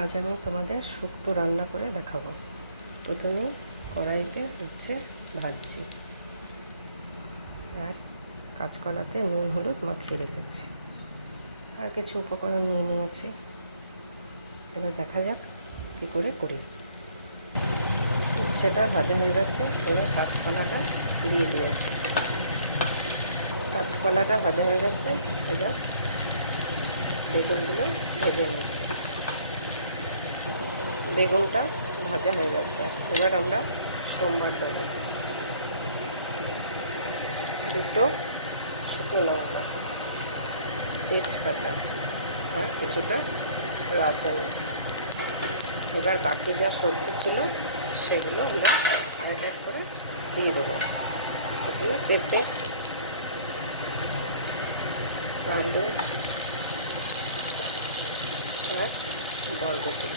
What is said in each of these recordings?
আজ আমি তোমাদের শুক্তো রান্না করে দেখাবো। প্রথমেই কড়াইতে উচ্ছে ভাজছি আর কাঁচকলাতে নুন হলুদ মাখিয়ে রেখেছি, আর কিছু উপকরণ নিয়ে নিয়েছি। এবার দেখা যাক কী করে করি। উচ্ছেটা ভাজা হয়ে গেছে, এবার কাঁচকলাটা দিয়ে দিয়েছি। কাঁচকলাটা ভাজা হয়ে গেছে, এবার বেগুনগুলো ভেজে নিচ্ছি। বেগুনটা ভাজা হয়ে গেছে, এবার আমরা সোমবার দেবো। দুটো শুকনো লঙ্কা, তেজপাতা আর কিছুটা রাঁধুনি। এবার বাকি যা সবজি ছিল সেগুলো আমরা এক এক করে দিয়ে দেবো। পেঁপে, আলু আর বরবটি।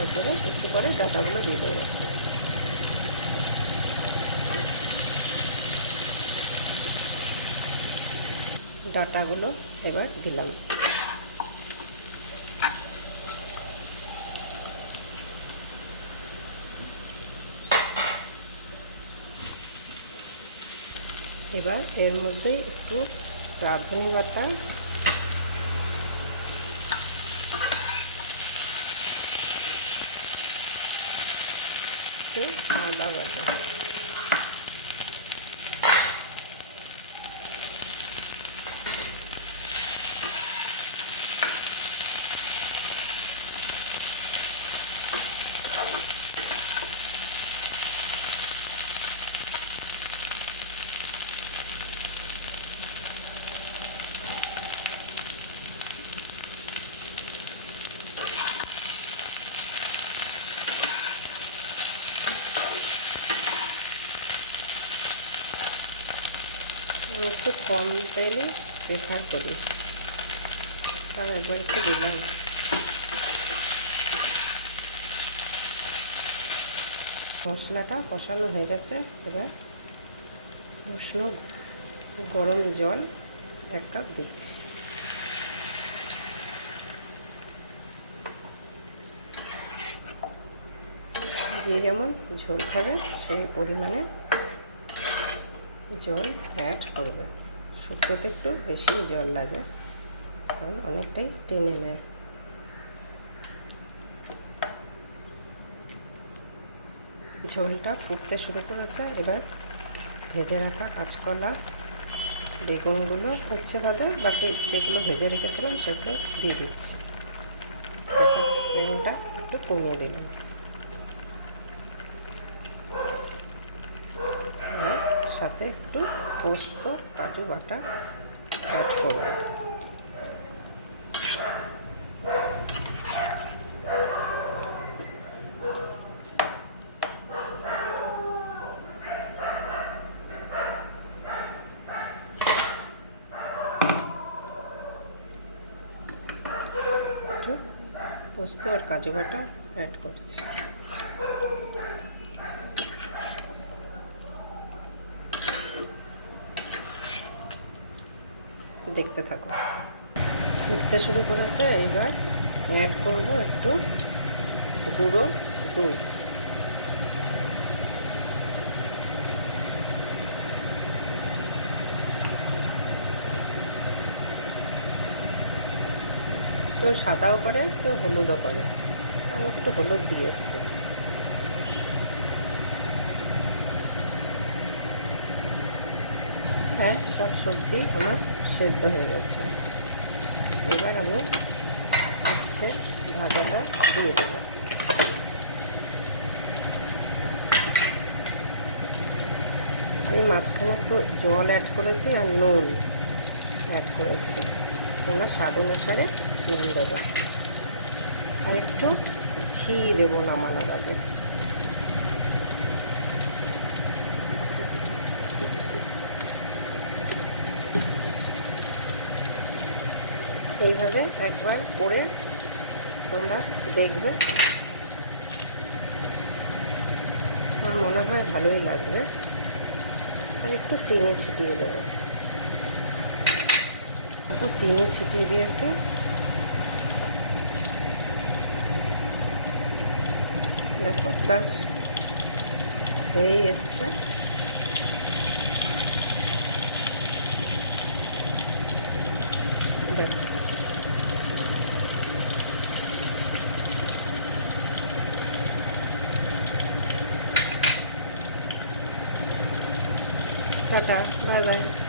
এরপরে একটু করে ডাটাগুলো দিয়ে দেবো। ডাটাগুলো এবার দিলাম। এবার এর মধ্যে একটু রাঁধুনি বাটা, একটু আদা বাটা, একটু কম তেলে প্রেফার করি, কারণ একবার একটু দিলাম। মশলাটা কষানো হয়ে গেছে, এবার উষ্ণ গরম জল 1 কাপ দিচ্ছি। যে যেমন ঝোল খাবে সেই পরিমাণে জল অ্যাড করবে। শুক্তোতে একটু বেশি জল লাগে, কারণ অনেকটাই টেনে নেয়। ঝোলটা ফুটতে শুরু করেছে, এবার ভেজে রাখা কাঁচকলা, বেগুনগুলো উচ্ছে বাদে বাকি যেগুলো ভেজে রেখেছিলাম সেগুলো দিয়ে দিচ্ছি। গ্যাসের ফ্লেমটা একটু কমিয়ে দিলাম। আর সাথে একটু পোস্ত কাজু বাটা অ্যাড করব। একটু পোস্ত আর কাজু বাটা অ্যাড করছি। দেখতে থাকো, ফুটতে শুরু করেছে। এবার অ্যাড করবো একটু গুঁড়ো দুধ। একটু সাদাও করে, একটু হলুদও করে, একটু হলুদ দিয়েছি। হ্যাঁ, সব সবজি আমার সেদ্ধ হয়ে গেছে। এবার আমি উচ্ছে ভাজাটা দিয়ে দেব। আমি মাঝখানে একটু জল অ্যাড করেছি আর নুন অ্যাড করেছি। তোমরা স্বাদ অনুসারে নুন দেবো, আর একটু ঘি দেবো নামানোর আগে। এইভাবে একবার করে তোমরা দেখবে, আমার মনে হয় ভালোই লাগবে। আর একটু চিনি ছিটিয়ে দেবো। চিনি ছিটিয়ে দিয়েছি। ব্যাস হয়েই এসছে। Tata, bye bye.